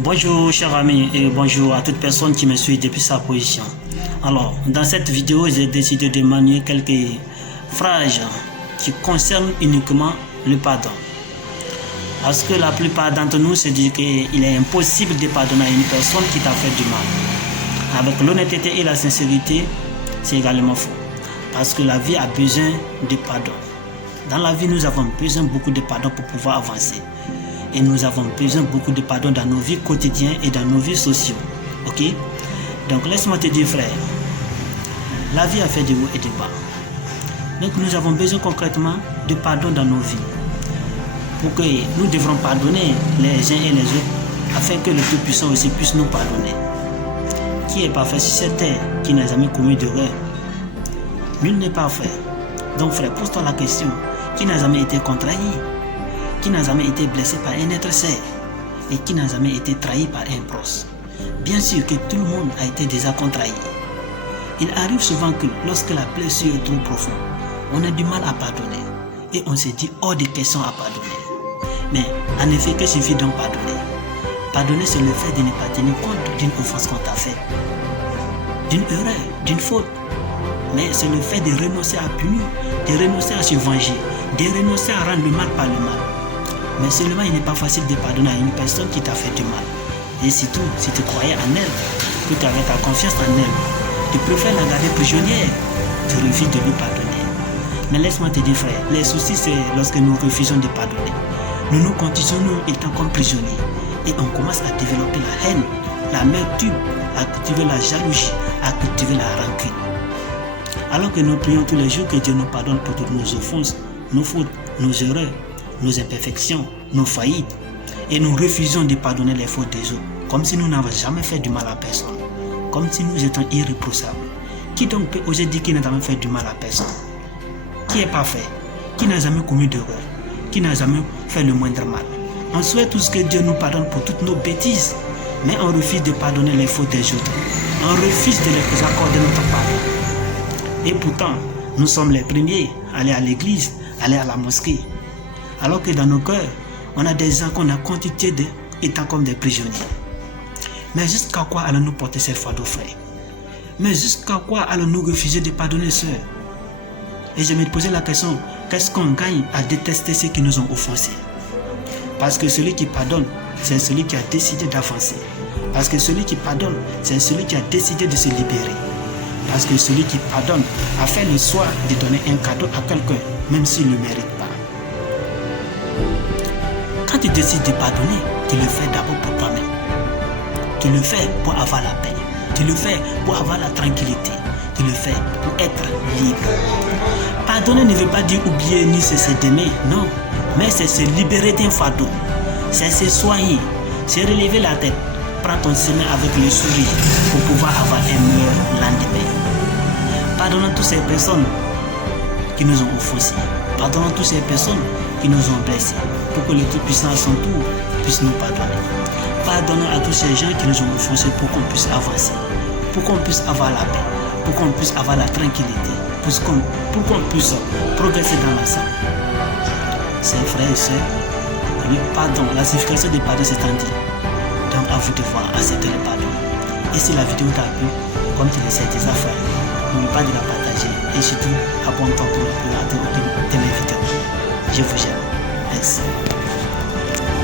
Bonjour chers amis et bonjour à toute personne qui me suit depuis sa position. Alors, dans cette vidéo, j'ai décidé de manier quelques phrases qui concernent uniquement le pardon. Parce que la plupart d'entre nous se disent qu'il est impossible de pardonner à une personne qui t'a fait du mal. Avec l'honnêteté et la sincérité, c'est également faux. Parce que la vie a besoin de pardon. Dans la vie, nous avons besoin beaucoup de pardon pour pouvoir avancer. Et nous avons besoin beaucoup de pardon dans nos vies quotidiennes et dans nos vies sociales. Ok? Donc laisse-moi te dire frère, la vie a fait des hauts et des bas. Donc nous avons besoin concrètement de pardon dans nos vies. Pour que nous devrons pardonner les uns et les autres afin que le Tout-Puissant aussi puisse nous pardonner. Qui est parfait sur cette terre, qui n'a jamais commis d'erreur? Nul n'est parfait. Donc frère, pose-toi la question, qui n'a jamais été contrarié? Qui n'a jamais été blessé par un être cher et qui n'a jamais été trahi par un proche? Bien sûr que tout le monde a été déjà contrarié. Il arrive souvent que lorsque la blessure est trop profonde, on a du mal à pardonner et on se dit hors de question à pardonner. Mais en effet, que suffit donc pardonner? Pardonner, c'est le fait de ne pas tenir compte d'une offense qu'on t'a faite, d'une erreur, d'une faute. Mais c'est le fait de renoncer à punir, de renoncer à se venger, de renoncer à rendre le mal par le mal. Mais seulement il n'est pas facile de pardonner à une personne qui t'a fait du mal. Et surtout, si tu croyais en elle, que tu avais ta confiance en elle, tu préfères la garder prisonnière, tu refuses de lui pardonner. Mais laisse-moi te dire frère, les soucis c'est lorsque nous refusons de pardonner. Nous nous conditionnons étant comme prisonniers. Et on commence à développer la haine, l'amertume, à cultiver la jalousie, à cultiver la rancune. Alors que nous prions tous les jours que Dieu nous pardonne pour toutes nos offenses, nos fautes, nos erreurs, nos imperfections, nos faillites, et nous refusons de pardonner les fautes des autres, comme si nous n'avions jamais fait du mal à personne, comme si nous étions irréprochables. Qui donc peut oser dire qu'il n'a jamais fait du mal à personne? Qui est parfait? Qui n'a jamais commis d'erreur? Qui n'a jamais fait le moindre mal? On souhaite tous que Dieu nous pardonne pour toutes nos bêtises, mais on refuse de pardonner les fautes des autres. On refuse de les accorder notre pardon. Et pourtant, nous sommes les premiers à aller à l'église, à aller à la mosquée. Alors que dans nos cœurs, on a des gens qu'on a constitués étant comme des prisonniers. Mais jusqu'à quoi allons-nous porter ces fardeaux, frères? Mais jusqu'à quoi allons-nous refuser de pardonner, sœurs? Et je me posais la question, qu'est-ce qu'on gagne à détester ceux qui nous ont offensés? Parce que celui qui pardonne, c'est celui qui a décidé d'avancer. Parce que celui qui pardonne, c'est celui qui a décidé de se libérer. Parce que celui qui pardonne a fait le choix de donner un cadeau à quelqu'un, même s'il ne le mérite pas. Quand tu décides de pardonner, tu le fais d'abord pour toi-même. Tu le fais pour avoir la paix. Tu le fais pour avoir la tranquillité. Tu le fais pour être libre. Pardonner ne veut pas dire oublier ni cesser d'aimer, non. Mais c'est se libérer d'un fardeau. C'est se soigner. C'est relever la tête. Prends ton chemin avec le sourire pour pouvoir avoir un meilleur lendemain. Pardonnons toutes ces personnes qui nous ont offensés. Pardonnons toutes ces personnes qui nous ont blessés, pour que le Tout-Puissant à son tour puisse nous pardonner. Pardonnons à tous ces gens qui nous ont offensés pour qu'on puisse avancer, pour qu'on puisse avoir la paix, pour qu'on puisse avoir la tranquillité, pour qu'on puisse progresser dans l'ensemble. Chers frères et sœurs, le pardon, la signification du pardon c'est en dit. Donc à vous de voir, accepter le pardon. Et si la vidéo t'a plu, comme tu le sais déjà faire, n'oublie pas de la partager et surtout abonne-toi pour ne plus rater aucune de mes vidéos. Je vous aime. Merci.